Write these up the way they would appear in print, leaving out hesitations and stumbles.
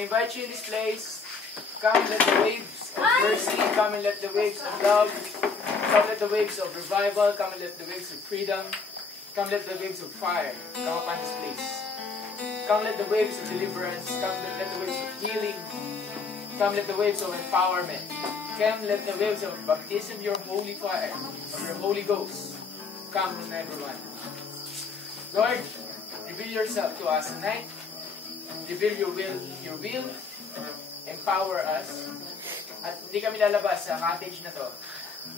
I invite you in this place. Come and let the waves of mercy, come and let the waves of love, come let the waves of revival, come and let the waves of freedom, come let the waves of fire come upon this place. Come let the waves of deliverance, come let the waves of healing, come let the waves of empowerment, come let the waves of baptism of your holy fire, of your Holy Ghost, come on everyone. Lord, reveal yourself to us tonight. Reveal your will, empower us, at hindi kami lalabas sa cottage na to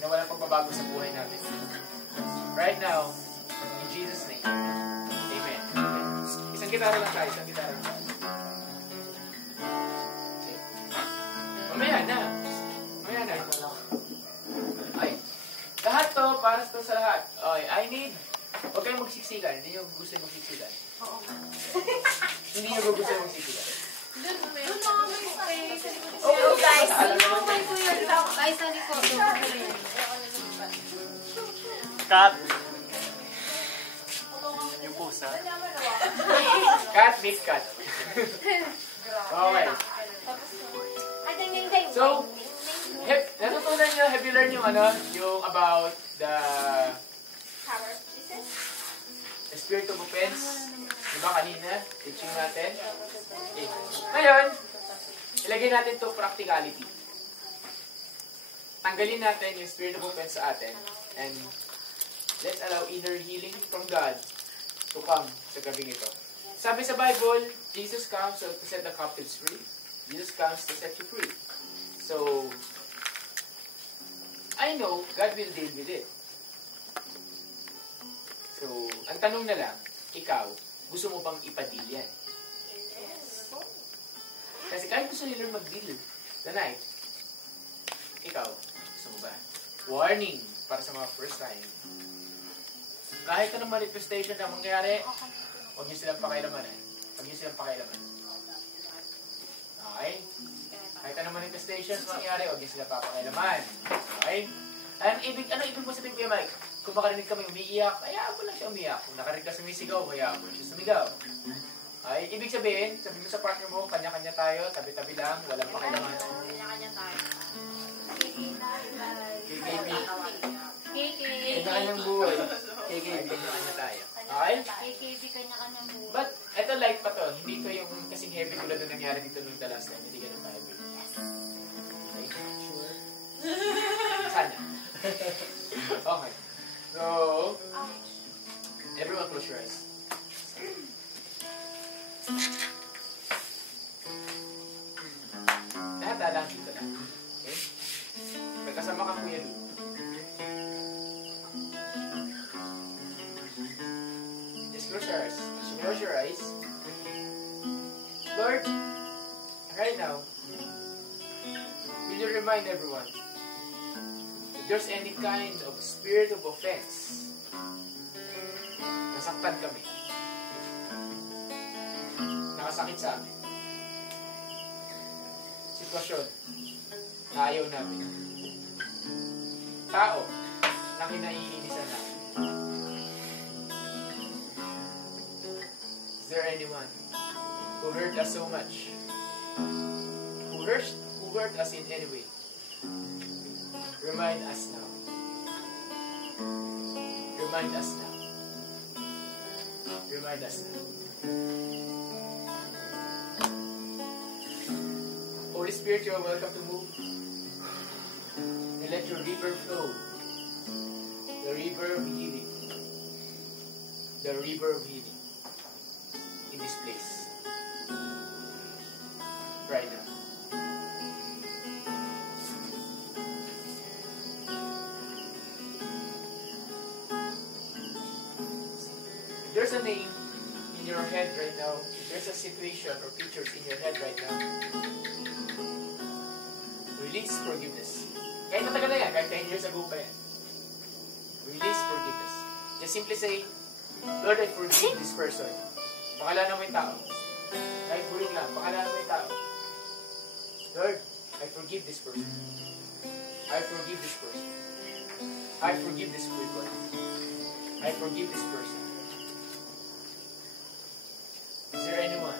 na walang pagbabago sa buhay natin. Right now, in Jesus' name, Amen. Isang gitara lang tayo, isang gitara lang tayo. Okay. Mamaya na. Ay, lahat to, para to sa lahat. Okay, I need, huwag kayong magsiksikan, hindi nyo gusto yung magsiksikan. Oo. Hindi nyo gusto yung magsiksikan. Doon mga may space. Oh, guys. Doon mga may kuya. Guys, sa likod. Cut. Yung pusa. Cut, beef cut. Okay. So, natutunan nyo, have you learned yung yung about the spirit of offense? Diba kanina? Teaching natin? Okay. Ngayon, ilagay natin to practicality. Tanggalin natin yung spirit of offense sa atin. And let's allow inner healing from God to come sa gabing ito. Sabi sa Bible, Jesus comes to set the captives free. Jesus comes to set you free. So, I know God will deal with it. So, ang tanong na lang, ikaw, gusto mo bang ipa-deal yan? Kasi kahit gusto nila mag-deal tonight, ikaw, gusto mo ba? Warning para sa mga first time. Kahit anong manifestation na mangyari, huwag niyo silang pakailaman eh. Huwag niyo silang pakailaman. Okay? Kahit anong manifestations mangyari, huwag niyo silang pakailaman. Okay? Ano ibig mo sabihin, Kuya Mike? Kung makarinig kami umiiyak, hayaan mo lang siya umiiyak. Kung nakarinig ka sumisigaw, hayaan mo siya sumigaw. Ay, ibig sabihin, sabi mo sa partner mo, kanya-kanya tayo, tabi-tabi lang, walang pakailaman. Kanya-kanya tayo. KKB. KKB. Kanya-kanyang buhay. KKB, kanya-kanya tayo. Okay? KKB, kanya-kanyang buhay. But, eto light pa to. Hindi to yung kasing heavy tulad na nangyari dito nung the last time. Hindi ganun tayo. Okay? Sure? Sana. Okay. So, everyone close your eyes. Lahat lang dito lang. Okay? Magkasama ka, Kuya Lu. Just close your eyes. Just close your eyes. Lord, right now, will you remind everyone, if there's any kind of spirit of offense, nasaktan kami, nakasakit sa amin, sitwasyon na ayaw namin, tao na kinaiinisan namin. Is there anyone who hurt us so much? Who hurt us in any way? Remind us now. Remind us now. Remind us now. Holy Spirit, you are welcome to move. And let your river flow. The river of healing. The river of healing. In this place. Right now. If there's a name in your head right now, if there's a situation or pictures in your head right now, release forgiveness. Kahit matagal na yan, kahit 10 years ago pa yan. Release forgiveness. Just simply say, Lord, I forgive this person. Pakalanan mo yung tao. Kahit huling lang, pakalanan mo yung tao. Lord, I forgive this person. I forgive this person. I forgive this people. I forgive this person. Is there anyone?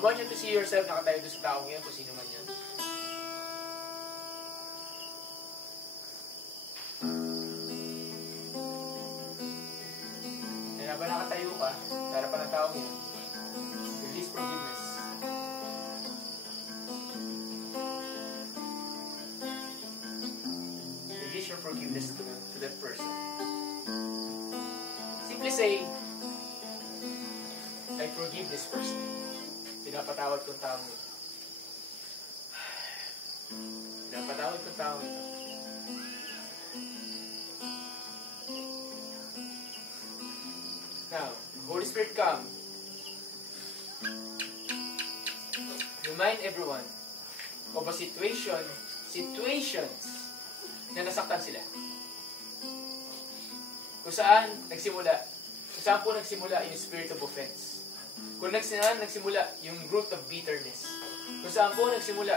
I want you to see yourself nakatayo doon sa taong yan, kung sino man yan. And habang nakatayo ka, sa harapan ng taong yan, release forgiveness. Release your forgiveness to that person. Simply say, I forgive this person. Pinapatawad kong tao ito. Pinapatawad kong tao ito. Now, Holy Spirit come. Remind everyone of a situations na nasaktan sila. Kung saan po nagsimula yung spirit of offense. Kung saan nagsimula yung root of bitterness. Kung saan po nagsimula.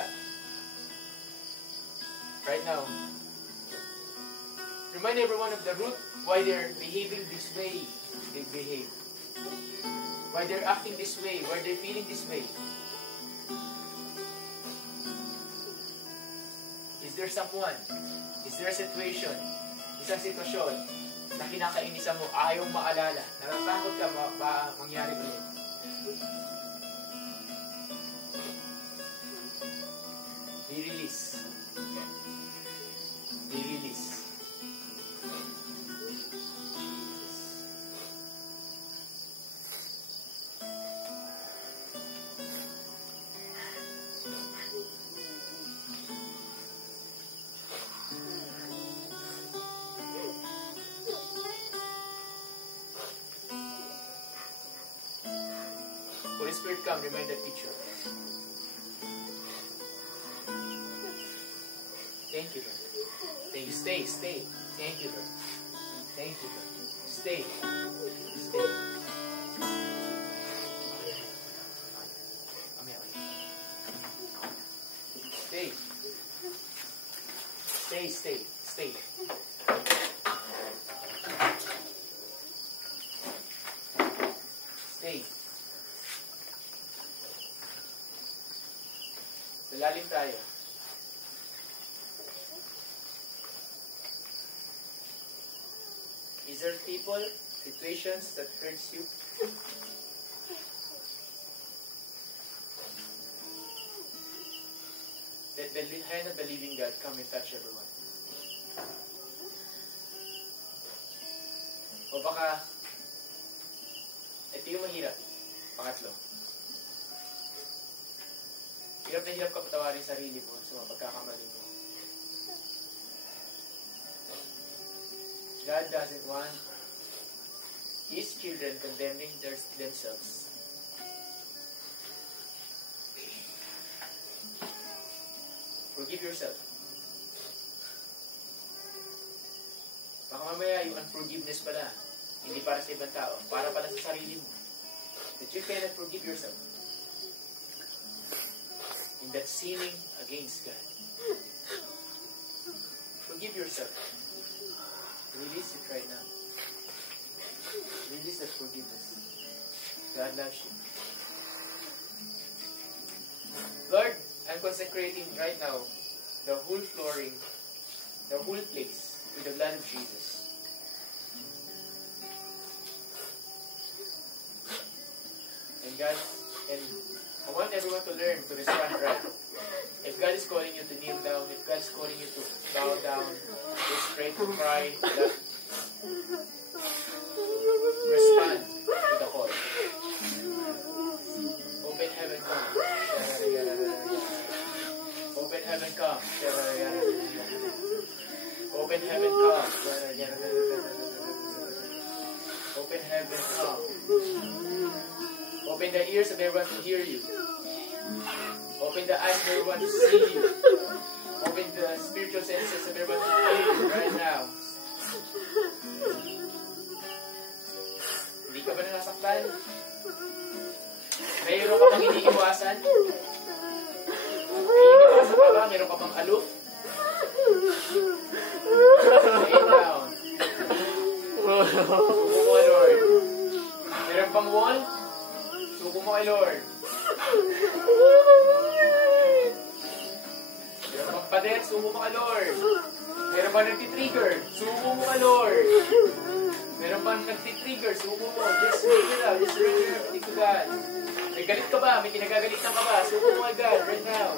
Right now, remind everyone of the root why they're behaving this way they behave. Why they're acting this way, why they're feeling this way. Is there someone, is there a situation, isang sitwasyon na kinakainisan mo, ayaw maalala, natatakot ka mangyari ulit? I-release. I-release. Holy Spirit, come, remind that teacher. Thank you, Lord. Thank you. Stay. Thank you, Lord. Thank you, Lord. Stay. Stay. Lalim tayo. Is there people, situations that hurts you? Let the hand of the living God come and touch everyone. O baka, ito yung mahirap. Pangatlo. Hirap na hirap ka patawarin sarili mo sa mga pagkakamali mo. God doesn't want His children condemning themselves. Forgive yourself. Baka mamaya yung unforgiveness pala, hindi para sa ibang tao, para pala sa sarili mo. That you cannot forgive yourself. In that sinning against God. Forgive yourself. Release it right now. Release that forgiveness. God loves you. Lord, I'm consecrating right now the whole flooring, the whole place with the blood of Jesus. And God, and I want everyone to learn to respond right. If God is calling you to kneel down, if God is calling you to bow down, just pray, to cry, respond to the call. Open heaven come. Open heaven come. Open heaven come. Open heaven come. Open the ears of everyone to hear you. Open the eyes of everyone to see you. Open the spiritual senses of everyone to feel you right now. Hindi ka ba nasaktan? Mayroon ka bang iniiwasan? Iniiwasan ka ba? Mayroon ka bang aloof? Lay down. Suko mo, Lord. Mayroon bang wall? Suko mo kay Lord. Meron bang pader? Sumo mo ka, Lord. Meron bang nagtitrigger? Sumo mo ka, Lord. Meron bang nagtitrigger? Sumo mo. Just bring it out. Just bring it out. Thank you, God. May galit ka ba? May kinagagalitan ka ba? Sumo mo ka, God, right now.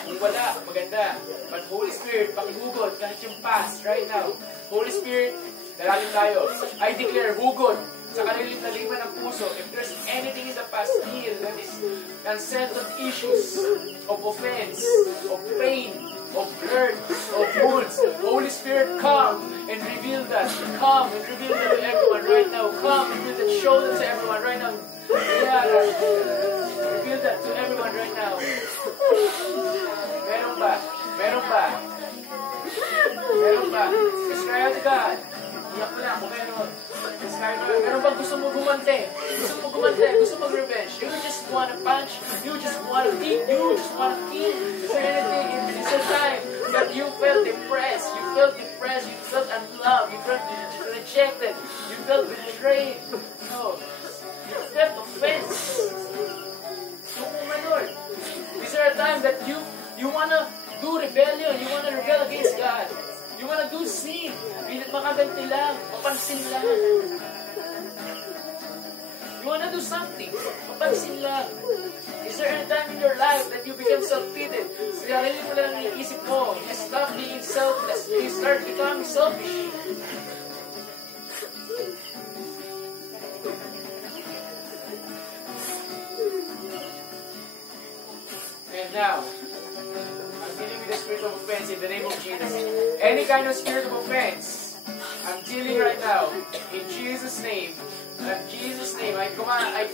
Kung wala, maganda. But Holy Spirit, pakihugod kahit yung past right now. Holy Spirit, dalalim tayo. I declare, hugod sa kalilim-laliman ng puso. If there's anything in the past, heal that is unsettled issues of offense, of pain, of hurt, of wounds. Holy Spirit, come and reveal that. Come and reveal that to everyone right now. Come and reveal that. Show that to everyone right now. Yeah, reveal that to everyone right now. Meron ba? Meron ba? Meron ba? Just cry out to God. Iyak mo na kung meron. Just cry out to God. Meron bang gusto mo gumante? Gusto mo gumante? Gusto mo revenge? You just want to punch? You just want to beat? You just want to kill? Is there anything in this time that you felt depressed? You felt depressed. You felt unloved. You felt rejected. You felt betrayed. No. You felt offense. Oh my Lord. Is there a time that you want to do rebellion? You want to rebel against God? You want to do sin? Pilit makaganti lang. Mapansin lang. You want to do something? Mapansin lang. Is there a time in your life that you become self-pitied? Sarili mo lang ang iisip mo. You stop being selfless. You start becoming selfish. And now, I'm dealing with the spirit of offense in the name of Jesus. Any kind of spirit of offense, I'm dealing right now in Jesus' name. In Jesus' name, I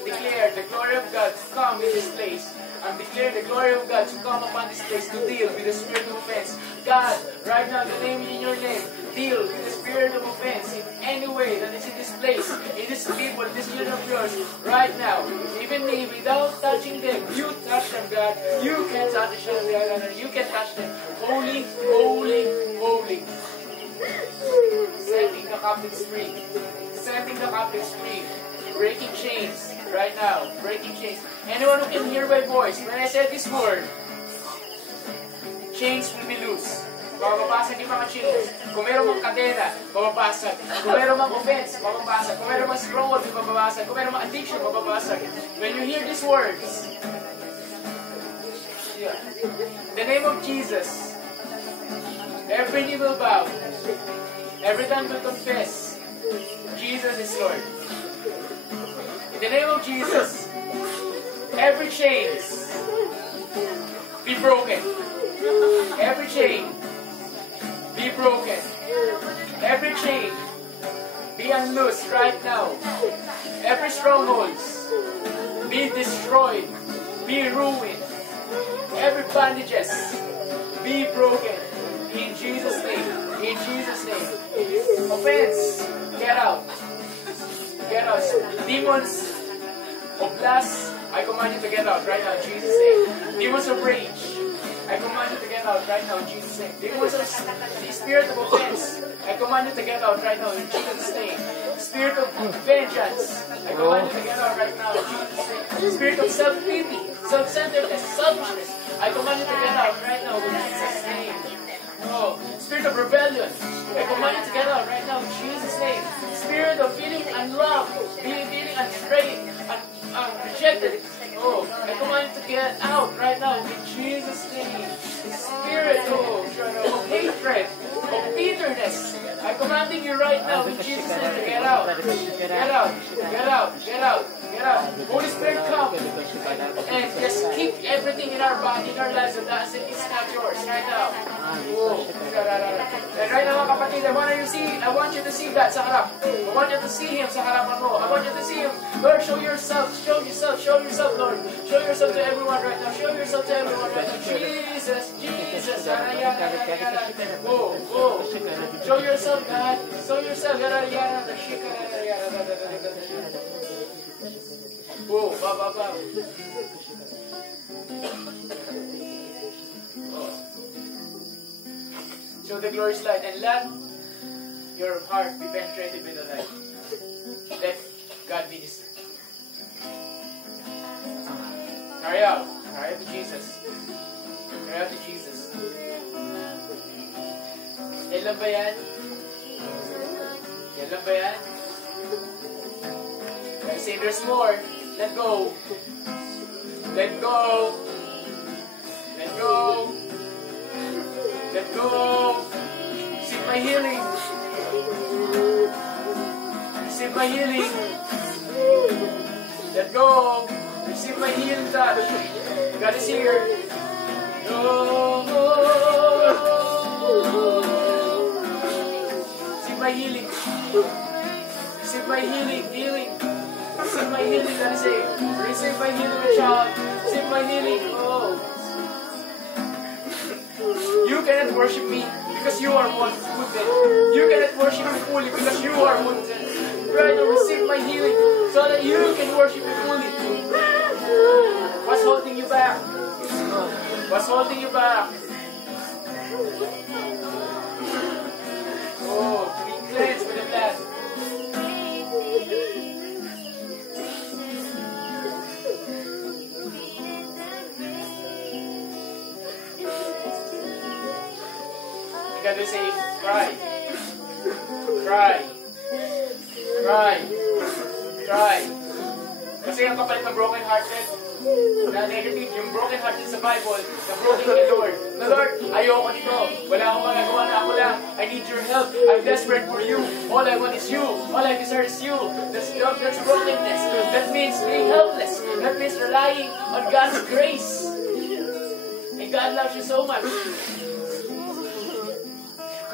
declare the glory of God to come in this place. I declare the glory of God to come upon this place to deal with the spirit of offense. God, right now, in your name, deal with the spirit of offense in any way that is in this place, in this people, in this unit of yours, right now. Even me, without touching them, you touch them, God. You can touch them, God. You can touch them. Holy, holy, holy. Setting the captives free. Setting the captives free. Breaking chains right now. Breaking chains. Anyone who can hear my voice, when I said this word, chains will be loose. Mababasag yung mga chains. Kung meron mang kadena, mababasag. Kung meron mang offense, mababasag. Kung meron mang stronghold, mababasag. Kung meron mang addiction, mababasag. When you hear these words, in the name of Jesus, every knee will bow. Every tongue will confess Jesus is Lord. In the name of Jesus, every chains be broken. Every chain be broken. Every chain be unloosed right now. Every strongholds be destroyed, be ruined. Every bandages be broken. In Jesus' name. In Jesus' name. Offense, get out. Get out. Demons of lust, I command you to get out right now in Jesus' name. Demons of rage, I command you to get out right now in Jesus' name. Demons of the spirit of offense, I command you to get out right now in Jesus' name. Spirit of vengeance, I command you to get out right now in Jesus' name. Spirit of self-pity, self-centeredness, selfishness, I command you to get out right now in Jesus' name. Oh, spirit of rebellion, I command you to get out right now in Jesus' name. Spirit of feeling unloved, feeling unstrayed, rejected. Oh, I command you to get out right now in Jesus' name. Spirit of hatred, of bitterness, I'm commanding you right now in Jesus' name to get out. Get out. Get out. Get out. Get out. Holy Spirit, come and just keep everything in our body, in our lives, and that's it. It's not yours right now. Oh. And right now, mga kapatid, I want you to see that sa harap. I want you to see Him sa harapan mo. I want you to see Him. Lord, show yourself. Show yourself. Show yourself, Lord. Show yourself to everyone right now. Show yourself to everyone right now. Jesus. Jesus. Whoa. Whoa. Show yourself, God. Show yourself. Whoa. Ba. Show the glorious light and let your heart be penetrated with the light. Let God minister. Cry out. Cry out to Jesus. Cry out to Jesus. Yan lang ba yan? Yan lang ba yan? I say there's more. Let go. Let go. Let go. Let go. Receive my healing. Receive my healing. Let go. Receive my healing touch. God is here. Receive my healing. Receive my healing. Healing. Receive my healing. God is here. Receive my healing, my child. Receive my healing. Oh. You cannot worship me because you are wounded. You cannot worship me fully because you are wounded. Right now, receive my healing so that you can worship me fully. What's holding you back? What's holding you back? Oh, be cleansed with the blood. You gotta say, cry. Cry. Cry. Cry. Kasi ang kapalit ng broken hearted, na negative, yung broken hearted sa Bible, na broken kay Lord. Na Lord, ayoko nito. Wala akong magagawa na ako lang. I need your help. I'm desperate for you. All I want is you. All I desire is you. That's brokenness. That means being helpless. That means relying on God's grace. And God loves you so much.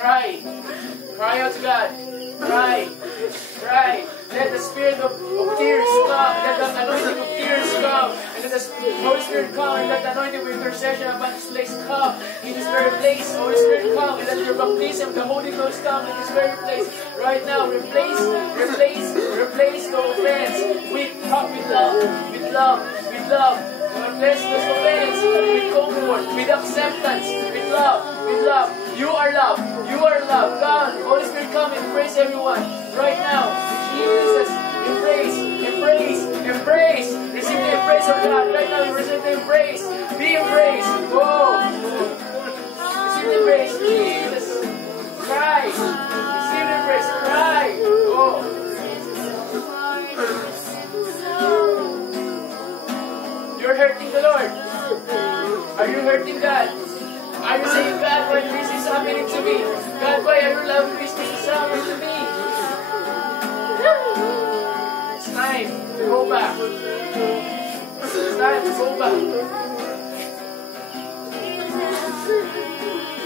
Cry. Cry out to God. Cry. Cry. Let the spirit of tears come. Let the anointing of tears come. And let the Holy Spirit come. And let the anointing of intercession upon this place come. In this very place, Holy Spirit come. And let your baptism of the Holy Ghost come in this very place. Right now, replace the offense with love. With love. With love. Replace those offense with comfort, with acceptance, with love, with love. You are love. You are love. God, Holy Spirit, come and embrace everyone right now. Jesus, embrace, embrace, embrace. Receive the embrace of God right now. Receive the embrace. Be embraced. Whoa. Receive the embrace. Jesus. Cry. Receive the embrace. Cry. Oh. You're hurting the Lord. Are you hurting God? Are you saying, God, why this is happening to me? God, why are you allowing this is happening to me? It's time to go back. It's time to go back.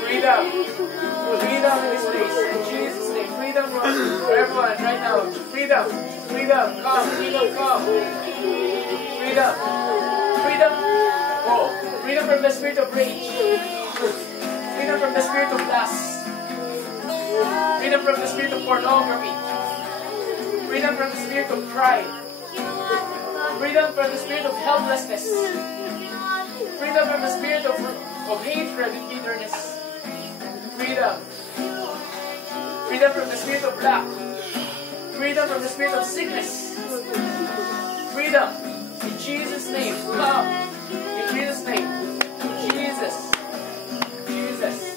Freedom. Freedom in this place. In Jesus' name. Freedom for everyone right now. Freedom. Freedom. Come. Freedom. Come. Freedom. Freedom. Oh. Freedom from the spirit of rage. Freedom from the spirit of lust. Freedom from the spirit of pornography. Freedom from the spirit of pride. Freedom from the spirit of helplessness. Freedom from the spirit of hatred and bitterness. Freedom. Freedom from the spirit of lack. Freedom from the spirit of sickness. Freedom. In Jesus' name. Come. In Jesus' name. Jesus. Jesus.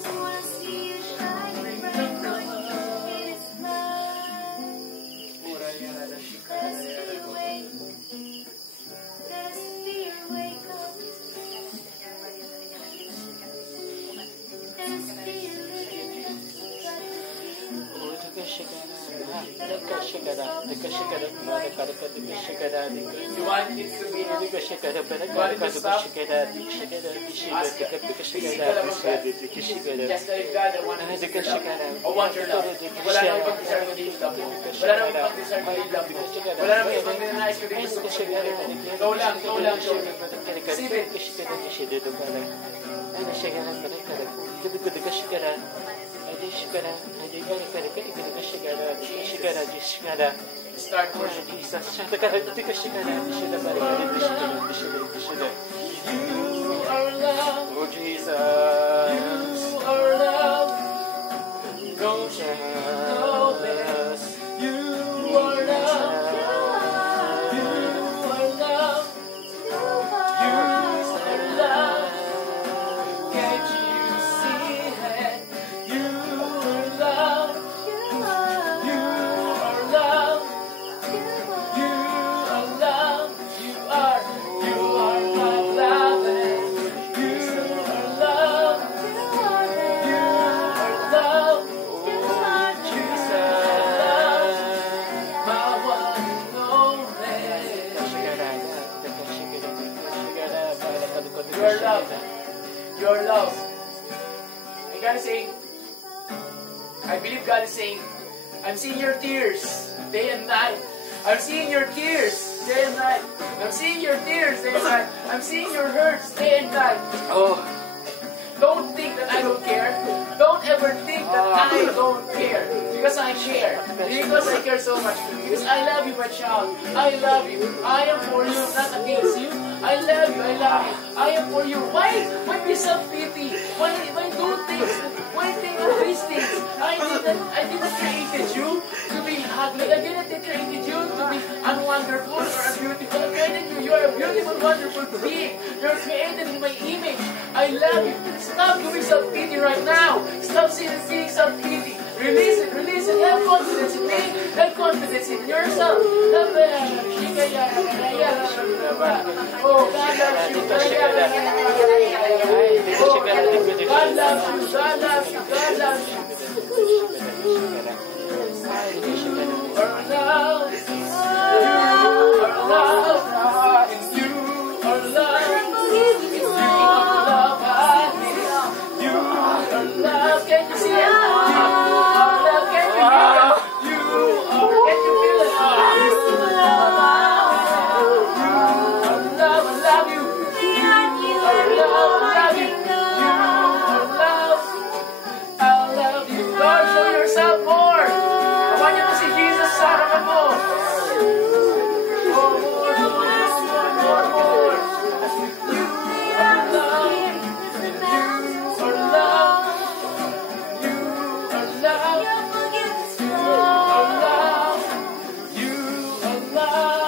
You want it to be stop? Ask yes, God, I want your love. Wala nang ipag-desire ko dito love mo. Wala nang ipag-desire ko dito love mo. Wala nang ipag-nais ko dito sa pagkakari mo. Go lang, Lord. Receive it. Start worshiping. You are love. Oh Jesus. You are love. Don't you know this? You are love. You are love. You saying, I believe God is saying, I'm seeing your tears day and night. I'm seeing your tears day and night. I'm seeing your tears day and night. I'm seeing your hurts day and night. Oh. Don't think that I don't care. Don't ever think that I don't care. Because I care. Because I care so much. Because I love you, my child. I love you. I am for you, not against you. I love you. I love you. I am for you. Why be self-pity? Why do things? Why think of these things? I didn't created you to be ugly. I didn't created you to be unwonderful or unbeautiful. I created you. You are a beautiful, wonderful being. You're created in my image. I love you. Stop doing self-pity right now. Stop feeling self-pity. Release it, release it. Have confidence in me. Have confidence in yourself. Oh, God loves you. God loves you. God loves you. God loves you. You are loved. You are loved. And you are loved. You are loved. You are loved. Can you see it? You are loved. Can you hear it? You are. Can you feel it? You are loved. You are loved. I love you. You are loved. I love you. You are loved. I love you. Lord, show yourself more. I want you to see Jesus sa harapan mo. Oh, more. You are loved. You are loved. You are loved. You are loved. You are loved.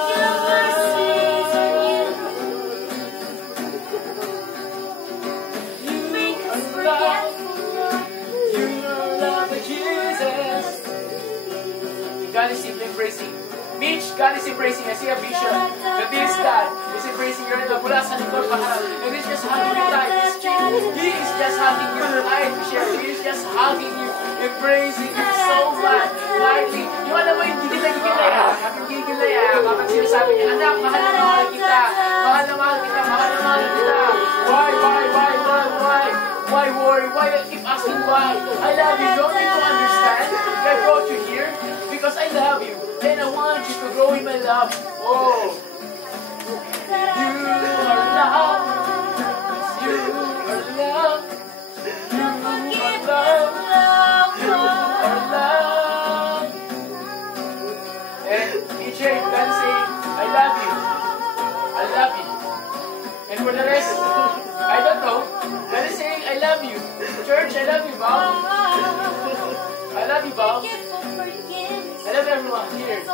You are loved. You are loved by Jesus. God is simply embracing. Mitch, God is embracing. I see a vision that this God is embracing you right now. Mula sa likod paharap. And He's just hugging you tight. He is just hugging you tight, Michelle. He is just hugging you, embracing you so lightly. Yung alam mo yung gigil-gigil ya. Kapag gigil ya, kapag sinasabi niya, anak, mahal na mahal kita. Mahal na mahal kita. Mahal na mahal kita. Why? Why worry? Why keep asking why? I love you. Don't need to understand. I brought you here because I love you. And I want you to grow in my love. Oh. You are loved. You are loved. You are loved. You are loved. And EJ, you can say, I love you. I love you. And for the rest, I don't know. God is saying, I love you. Church, I love you, Bob. I love you, Bob. I love everyone here.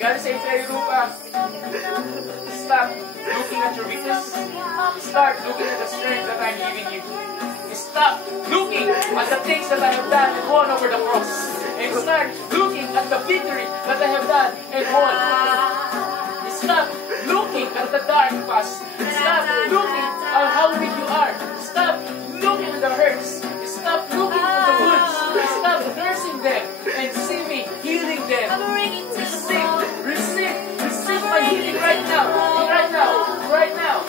God is saying, kay Rupa, stop looking at your weakness. Start looking at the strength that I'm giving you. Stop looking at the things that I have done and won over the cross. And start looking at the victory that I have done and won. Stop looking at the dark past. Stop looking at how weak you are. Stop looking at the hurts. Stop looking at the wounds. Stop nursing them and see me healing them. Receive my healing right now. Right now.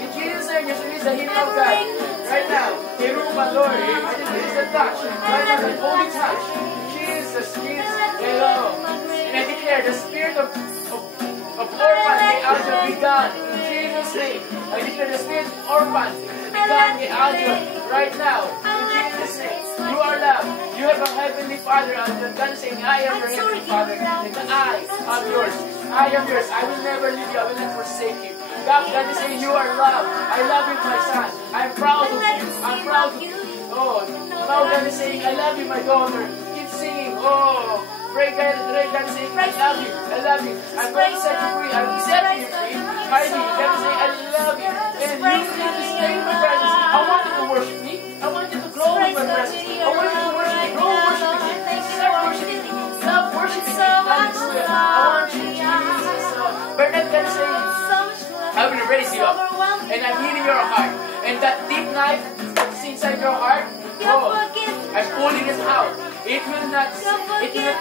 In Jesus' name, you release the healing of God. Right now. Iruma, Lord, I just release the touch. Right now, the holy touch. Jesus. Hello. And I declare the spirit of orphan may also be gone. In Jesus' name. I declare the spirit of orphan be gone may also right now. In Jesus' name. You are loved. You have a heavenly Father. And God is saying, I am your heavenly Father. And I am yours. I am yours. I will never leave you. I will not forsake you. God is saying, you are loved. I love you, my son. I'm proud of you. I'm proud of you. Oh, now God is saying, I love you, my daughter. Keep singing. Oh, pray God is saying, I love you. I love you. I'm going to set you free. I'm setting you free. Heidi, God is saying, I love you. And you need to stay in my presence. I want you to worship me. I want you to grow in my presence. I want you to worship me. Grow worshiping me. Start worshiping me. Stop worshiping me. Hallelujah. I want you, Jesus. Bernard, God is saying, I will raise you up. And I'm healing your heart. And that deep knife that's inside your heart, oh, I'm pulling it out. It will not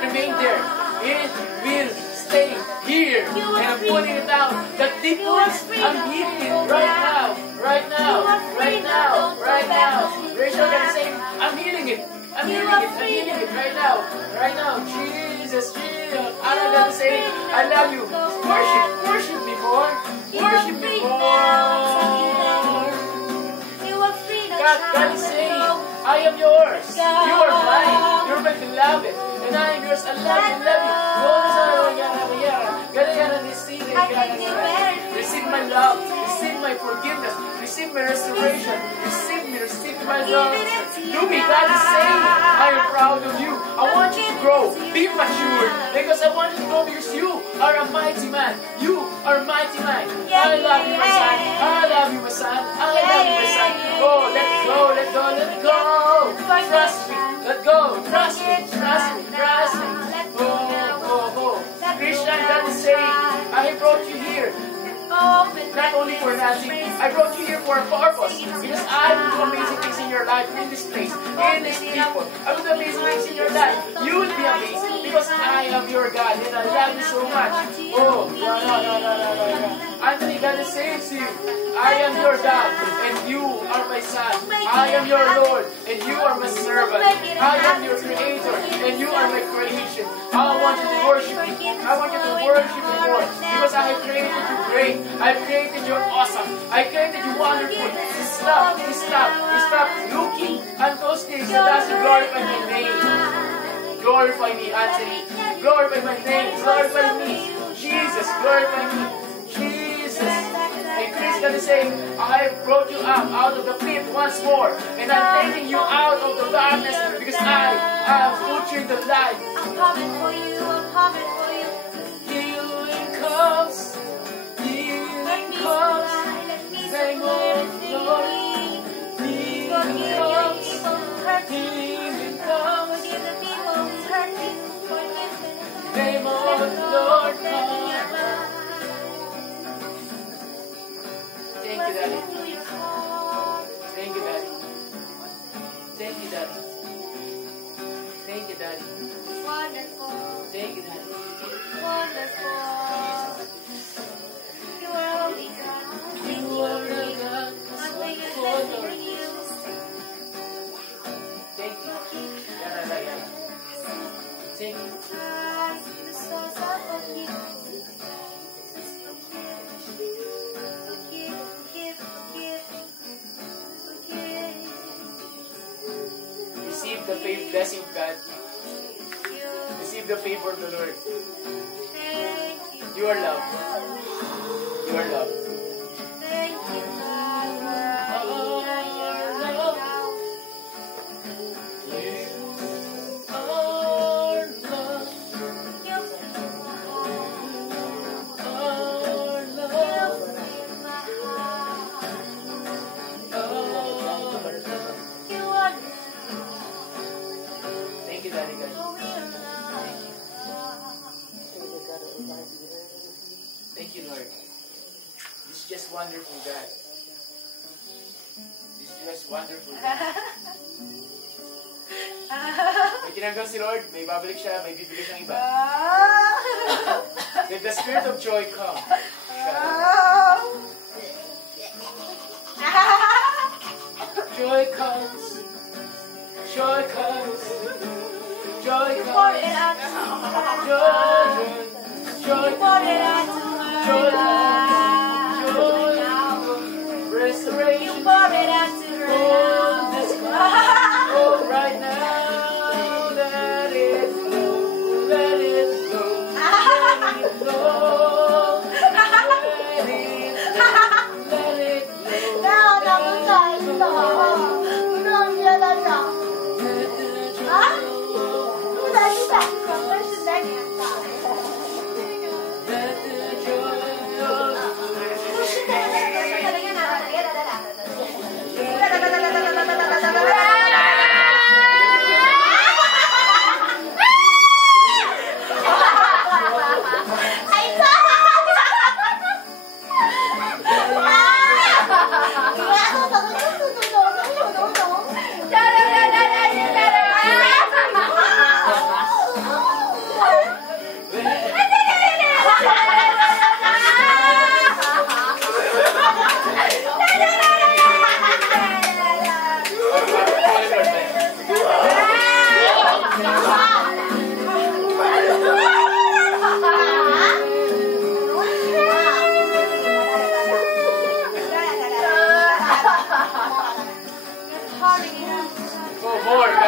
remain there. It will stay here. And I'm pulling it out. The deep wounds, I'm healing it right now. Right now, right now, right now. Rachel can say, I'm healing it. I'm healing it. I'm healing it right now. Right now. Jesus, Jesus. Anna can say, I love you. Worship, worship me more. Worship me more. God is saying, I am yours. You are mine. You're my beloved. And I am yours. I love you. Love you. Receive my love. Receive my forgiveness. Receive my restoration. Receive my love. Look at God is saying, I am proud of you. I want you to grow. Be mature. Because I want you to grow because you are a mighty man. You are a mighty man. I love you, my son. I love you, my son. I love you, my son. Oh, let go, let go, let go. Trust me. Let go. Trust me. Trust me. Trust me. Oh. Christian, God is saying, I brought you here. Not only for nothing, I brought you here for a purpose. Because I will do amazing things in your life, in this place, in this people. I will do amazing things in your life. You will be amazing because I am your God and I love you so much. Oh, no. Anthony, God is saying to you, I am your God and you are my son. I am your Lord and you are my servant. I am your creator and you are my creation. I want you to worship me. I want you to worship me more because I have created you great. I created you awesome. I created you wonderful. Stop looking at those things that doesn't glorify my name. Glorify me, Anthony. Glorify my name. Glorify me. Jesus, glorify me. Jesus. And Chris God is saying, I have brought you up out of the pit once more. And I'm taking you out of the darkness because I have put you in the light. I'm coming for you. I'm coming for you. Healing comes. Healing comes. Thank you, Lord. Healing comes. Healing comes. Name of the Lord comes. Thank you, Daddy. Thank you, Daddy. Thank you, Daddy. Thank you, Daddy. Wonderful. Thank you, Daddy. Wonderful. You are only God. You are the God Nothing is who's less wonderful. than you. Thank you. Yana. Thank you. The souls of you. Receive the blessing of God. Receive the favor of the Lord. You are loved. You are loved. Thank you, Daddy God. Thank you, Lord. This is just wonderful, God. This is just wonderful, God. May tinanggal si Lord, may babalik siya, may bibigay siyang iba. Let the spirit of joy come. Joy comes. Joy comes. Joy comes. Joy comes. Joy comes. Restoration. Oh, right now. Let it flow. Let it flow. Let it flow. Let it flow.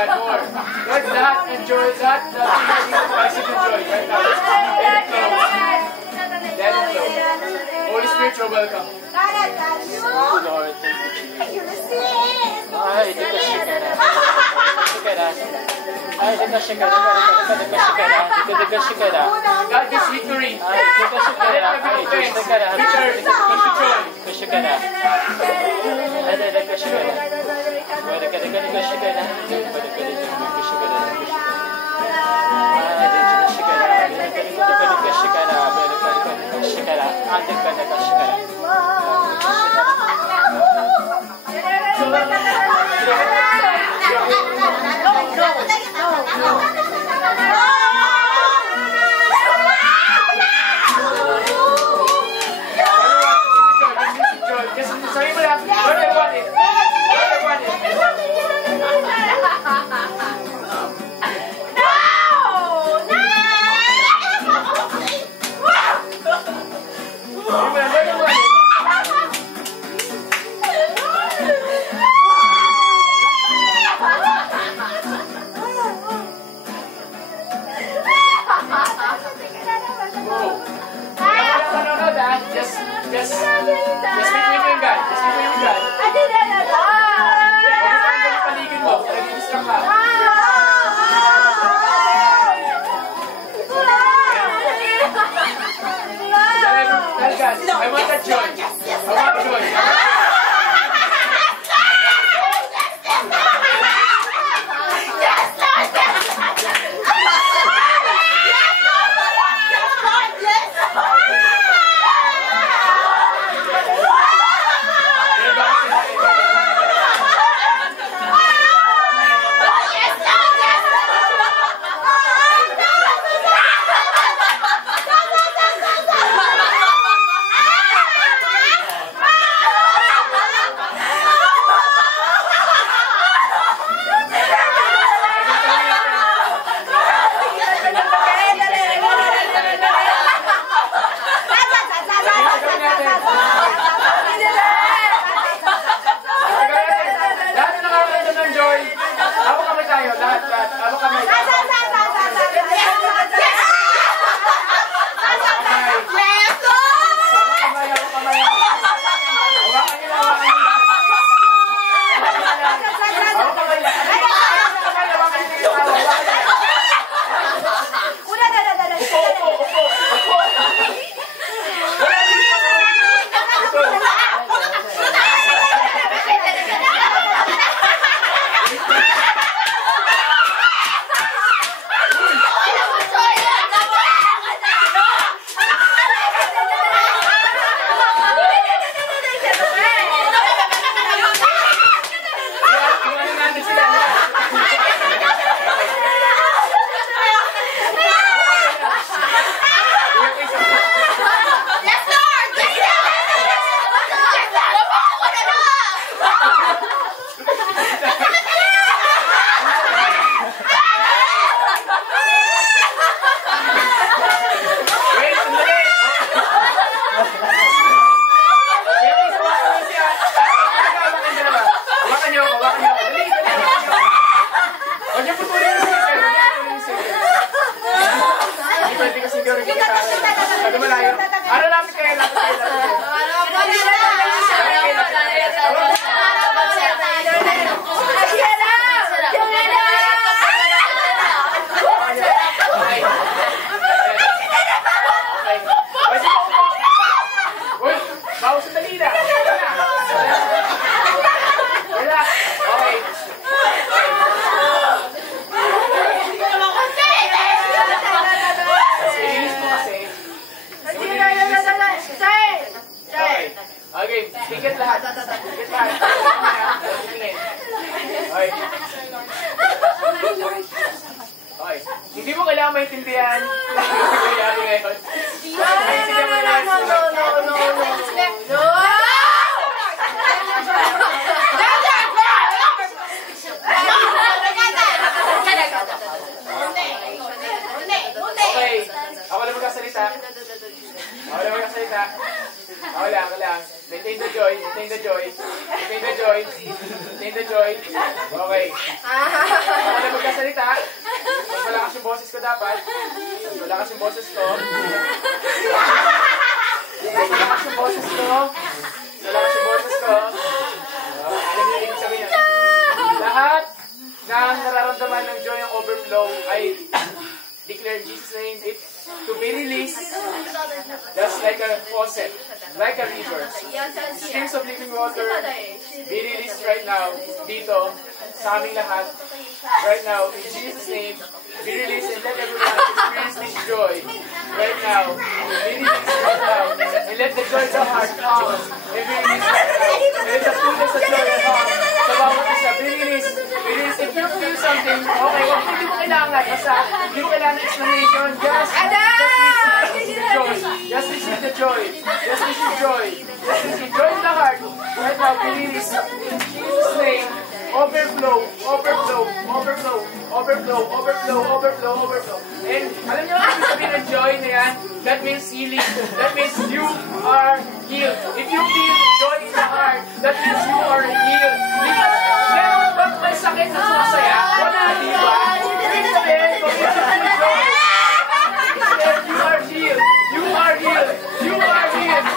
God, more. Lord, lahat enjoy that. Lahat dito paisip ng joy. Right now, let's let it flow. Let it flow. Holy Spirit, you're welcome. Lord, thank you, Jesus. Ay, di ka siya ka na. Ay, di ka siya ka na. Di ka siya ka na. God gives victory. Ay, di ka siya ka na. Ay, di ka siya ka na. Victory. Di ka siya ka na. Ay, di ka siya ka na. Pwede ka siya ka na. Pwede ka siya ka na. I want that joy. I want joy. Hindi mo kailangan maintindihan. Okay, ako lang magkasalita. Ako lang. Maintain the joy. Maintain the joy. Name the joy. Okay. Ako na magkasalita. Mas malakas yung boses ko dapat. Mas malakas yung boses ko. Mas malakas yung boses ko. Mas malakas yung boses ko. Alam niyo ibig sabihin yan. Lahat na nararamdaman ng joy ang overflow ay declare in Jesus' name it to be released just like a faucet, like a river. Streams of living water be released right now dito sa aming lahat. Right now, in Jesus' name, be released and let everyone experience this joy right now. Be released right now and let the joy of the heart come and be released right now. And let the fullness of joy come sa bawat isa. Be released. Be released. If you feel something, okay, hindi mo kailangan. Basta, hindi mo kailangan explanation. Just receive the joy. Just receive joy. Just receive joy in the heart. Right now, be released. In Jesus' name, overflow, overflow, overflow, overflow, overflow, overflow, overflow. And alam niyo, ibig sabihin ng joy na yan, that means healing. That means you are healed. If you feel joy in the heart, that means you are healed. Because meron bang may sakit na sumasaya? Wala, di ba? Ibig sabihin, kung you feel joy, you are healed. You are healed. You are healed.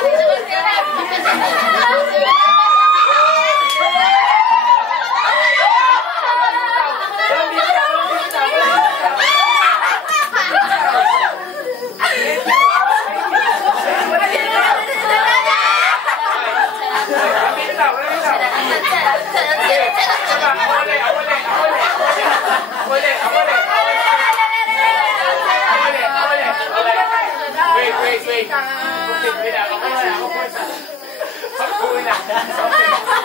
Wait.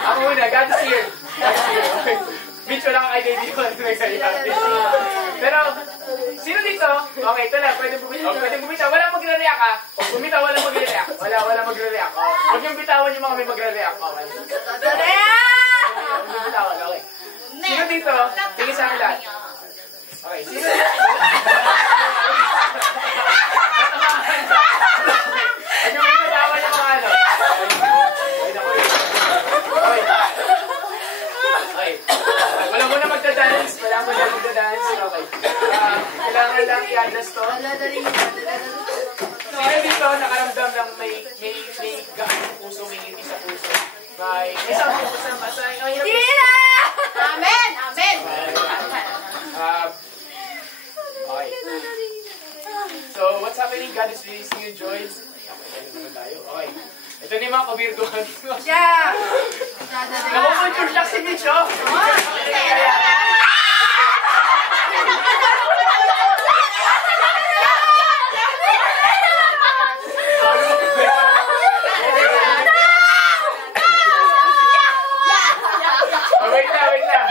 Ako muna. God is here. Bitch, wala kang idea dito. Pero, sino dito? Okay, ito lang. Pwede bumitaw. Walang magre-react ha. Pag bumitaw, walang magre-react. Walang magre-react. Huwag yung bitawan yung mga may magre-react. Okay. Huwag yung bitawan. Okay. Sino dito? Tingin sa akin lahat. Okay. Sino dito? Huwag yung bitawan yung mga ano. Okay. Wala mo na magdadance. Wala mo na magdadance. Okay. Kailangan lang i-address to. Sino dito nakaramdam ng may gaan sa puso, may ngiti sa puso? May isang puso na masay. Tira! Amen! Amen! Okay. So, what's happening? God is releasing you joy. Okay. Ito na yung mga kabirduhan. Yeah! Nakukulture shock si Mitch, oh! Wait lang.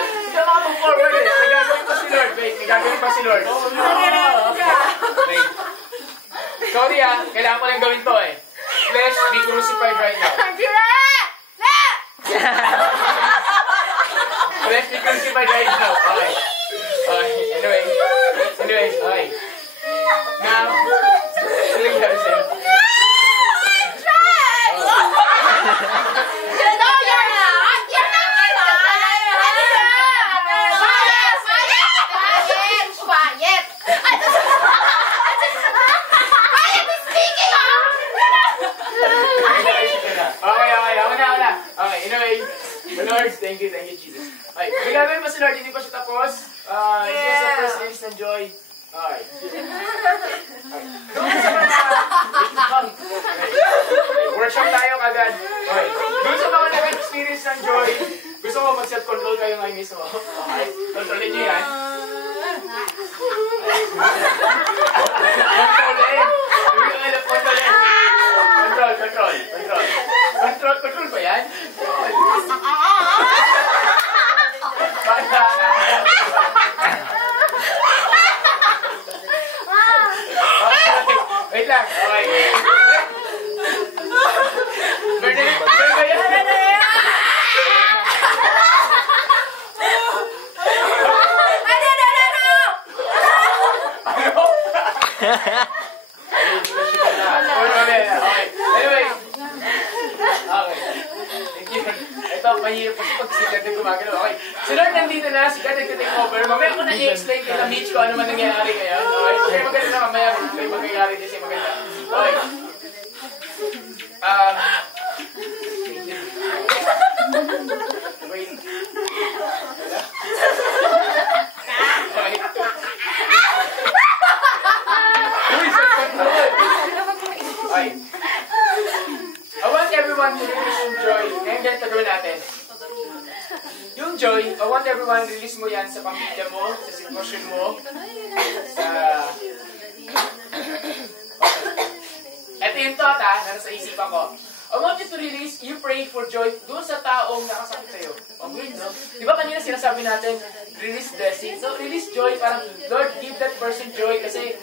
Hindi ka mag-forward eh. Nagagawin pa si Lord. Wait. Sorry kailangan ko lang gawin to eh. Flesh be crucified right now. Flesh be crucified right now. Okay. Anyway. Okay. Now, feeling yourself. Okay, anyway, Lord, thank you, Jesus. Okay, bigyan mo si Lord, hindi pa siya tapos. It was the first instant joy. Okay. Doon sa mga workshop tayo kagad. Okay. Doon sa mga nag-experience ng joy, gusto ko mag-self-control kayo ngayon mismo. Okay, kontrolin niyo yan. Control ba yan? Wait lang. Okay. Anyway, mahirap kasi pag si God na gumagalaw. Okay. Si Lord nandito na, si God nag-take over. Mamaya ko na i-explain kay Mitch kung ano man nangyayari ngayon. Okay, okay, maganda na mamaya kung may mangyayari din siya maganda. Okay. Wait. Okay. Uy, sakit naman. Okay. I want everyone to release yung joy. Ngayon ganito gawin natin. Yung joy, I want everyone to release mo yan sa pamilya mo, sa sitwasyon mo, sa... Ito yung thought na nasa isipan ko. I want you to release, you pray for joy doon sa taong nakasakit sa'yo. Ang weird, no? Di ba kanina sinasabi natin, release blessing? So, release joy, parang, Lord, give that person joy kasi,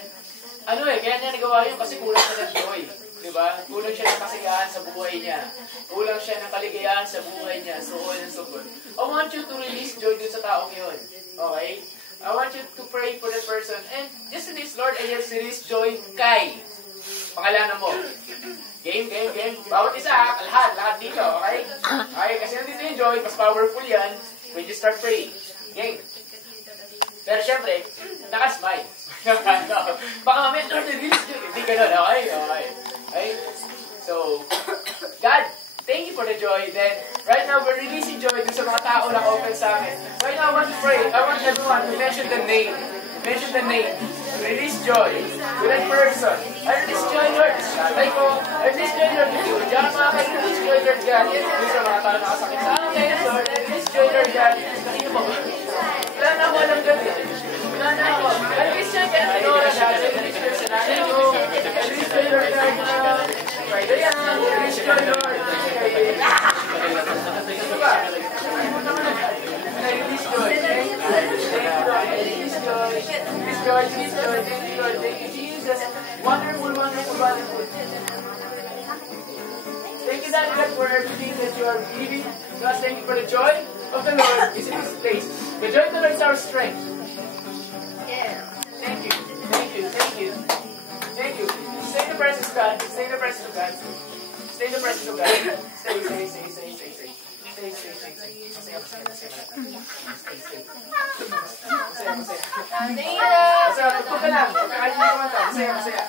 kaya niya nagawa yun kasi kulang siya ng joy. Diba? Kulang siya ng kasiyahan sa buhay niya. Kulang siya ng kaligayahan sa buhay niya. So on and so forth. I want you to release joy dun sa taong yun. Okay? I want you to pray for that person. And just release, Lord, I just release joy kay. Pangalanan mo. Game. Bawat isa, lahat dito. Okay? Okay, kasi nandito yung joy, mas powerful yan when you start praying. Game. Pero syempre, nakasmile. Baka mamaya, Lord, release joy. Hindi ganun, okay? Okay? So, God, thank you for the joy. Then, right now, we're releasing joy dun sa mga tao na open sa amin. Right now, I want to pray. I want everyone to mention the name. Mention the name. Release joy to that person. I release joy, Lord. Tatay ko. I release joy, Lord. Diyan mga kayo, release joy, Lord God. Dun sa mga tao na nakasakit sa amin, Lord. I release joy, Lord God. Nakita mo ba? Wala na ako alam ganyan. Wala na ako. I release joy, God. Lord, I release joy sa nanay ko. I release joy, Lord God. Friday yan. I release joy, Lord. Ano ba? I release joy. Release joy. Release joy. Release joy. Thank you, Lord. Thank you, Jesus. Wonderful. Thank you, Daddy, God, for everything that you are giving to us. Thank you for the joy of the Lord is in this place. The joy of the Lord is our strength. Yeah. Thank you. Stay in the presence of God. Stay in the presence of God. Stay in the presence of God. Stay. Masaya. Masaya. Huwag ka lang. Huwag ka kahit hindi naman ito. Masaya.